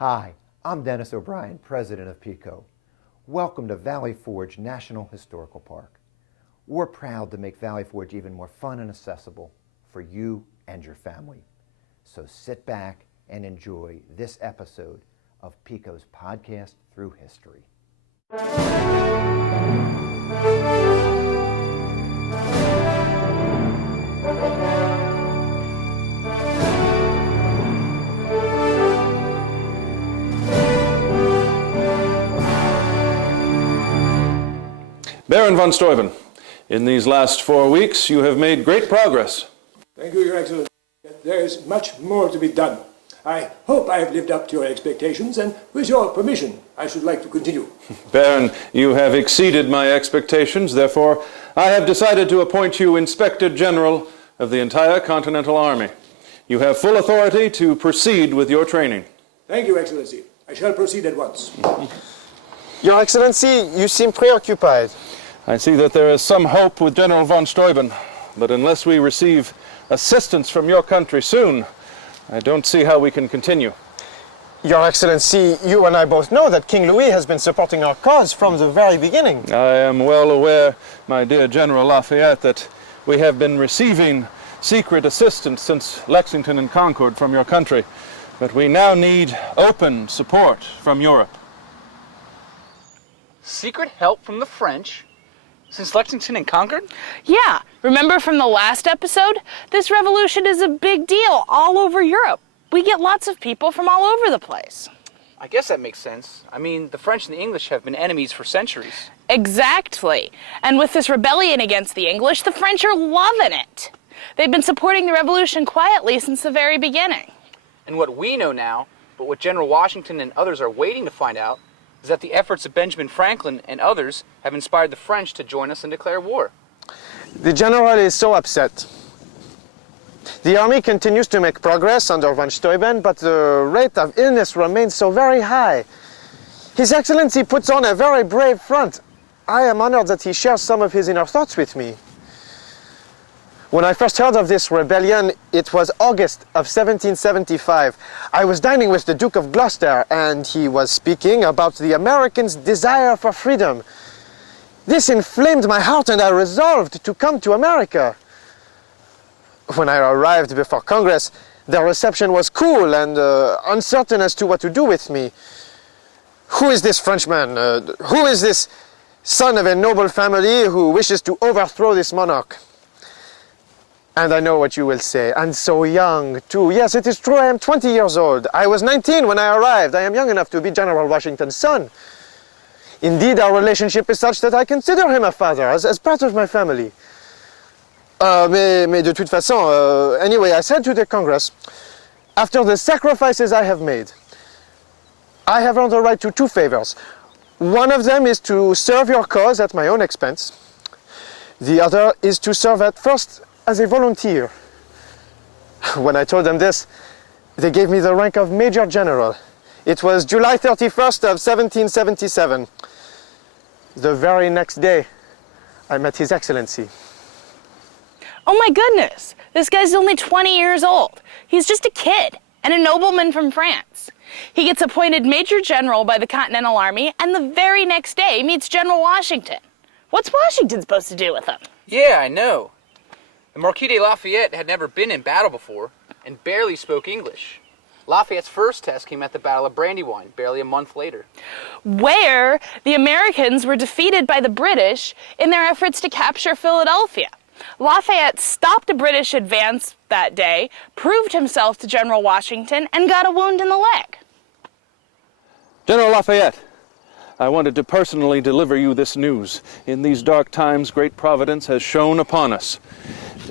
Hi, I'm Dennis O'Brien, President of PECO. Welcome to Valley Forge National Historical Park. We're proud to make Valley Forge even more fun and accessible for you and your family. So sit back and enjoy this episode of PECO's Podcast Through History. Baron von Steuben, in these last 4 weeks, you have made great progress. Thank you, Your Excellency. There is much more to be done. I hope I have lived up to your expectations, and with your permission, I should like to continue. Baron, you have exceeded my expectations. Therefore, I have decided to appoint you Inspector General of the entire Continental Army. You have full authority to proceed with your training. Thank you, Excellency. I shall proceed at once. Your Excellency, you seem preoccupied. I see that there is some hope with General von Steuben, but unless we receive assistance from your country soon, I don't see how we can continue. Your Excellency, you and I both know that King Louis has been supporting our cause from the very beginning. I am well aware, my dear General Lafayette, that we have been receiving secret assistance since Lexington and Concord from your country, but we now need open support from Europe. Secret help from the French? Since Lexington and Concord? Yeah, remember from the last episode? This revolution is a big deal all over Europe. We get lots of people from all over the place. I guess that makes sense. I mean, the French and the English have been enemies for centuries. Exactly. And with this rebellion against the English, the French are loving it. They've been supporting the revolution quietly since the very beginning. And what we know now, but what General Washington and others are waiting to find out, is that the efforts of Benjamin Franklin and others have inspired the French to join us and declare war. The general is so upset. The army continues to make progress under von Steuben, but the rate of illness remains so very high. His Excellency puts on a very brave front. I am honored that he shares some of his inner thoughts with me. When I first heard of this rebellion, it was August of 1775. I was dining with the Duke of Gloucester, and he was speaking about the Americans' desire for freedom. This inflamed my heart, and I resolved to come to America. When I arrived before Congress, the reception was cool and uncertain as to what to do with me. Who is this Frenchman? Who is this son of a noble family who wishes to overthrow this monarch? And I know what you will say. And so young, too. Yes, it is true, I am 20 years old. I was 19 when I arrived. I am young enough to be General Washington's son. Indeed, our relationship is such that I consider him a father, as part of my family. Mais de toute façon, anyway, I said to the Congress, after the sacrifices I have made, I have earned the right to 2 favors. One of them is to serve your cause at my own expense. The other is to serve at first as a volunteer. When I told them this, they gave me the rank of Major General. It was July 31st of 1777. The very next day, I met His Excellency. Oh my goodness, this guy's only 20 years old. He's just a kid and a nobleman from France. He gets appointed Major General by the Continental Army, and the very next day meets General Washington. What's Washington supposed to do with him? Yeah, I know. The Marquis de Lafayette had never been in battle before and barely spoke English. Lafayette's first test came at the Battle of Brandywine, barely a month later. Where the Americans were defeated by the British in their efforts to capture Philadelphia. Lafayette stopped a British advance that day, proved himself to General Washington, and got a wound in the leg. General Lafayette, I wanted to personally deliver you this news. In these dark times, great providence has shone upon us.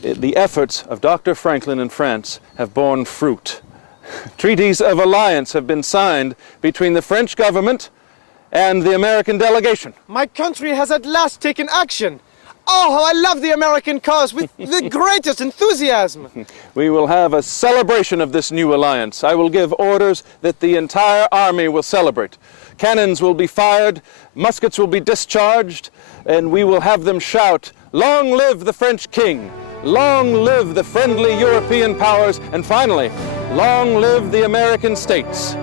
The efforts of Dr. Franklin in France have borne fruit. Treaties of alliance have been signed between the French government and the American delegation. My country has at last taken action. Oh, how I love the American cause with the greatest enthusiasm. We will have a celebration of this new alliance. I will give orders that the entire army will celebrate. Cannons will be fired, muskets will be discharged, and we will have them shout, "Long live the French King! Long live the friendly European powers! And finally, long live the American states!"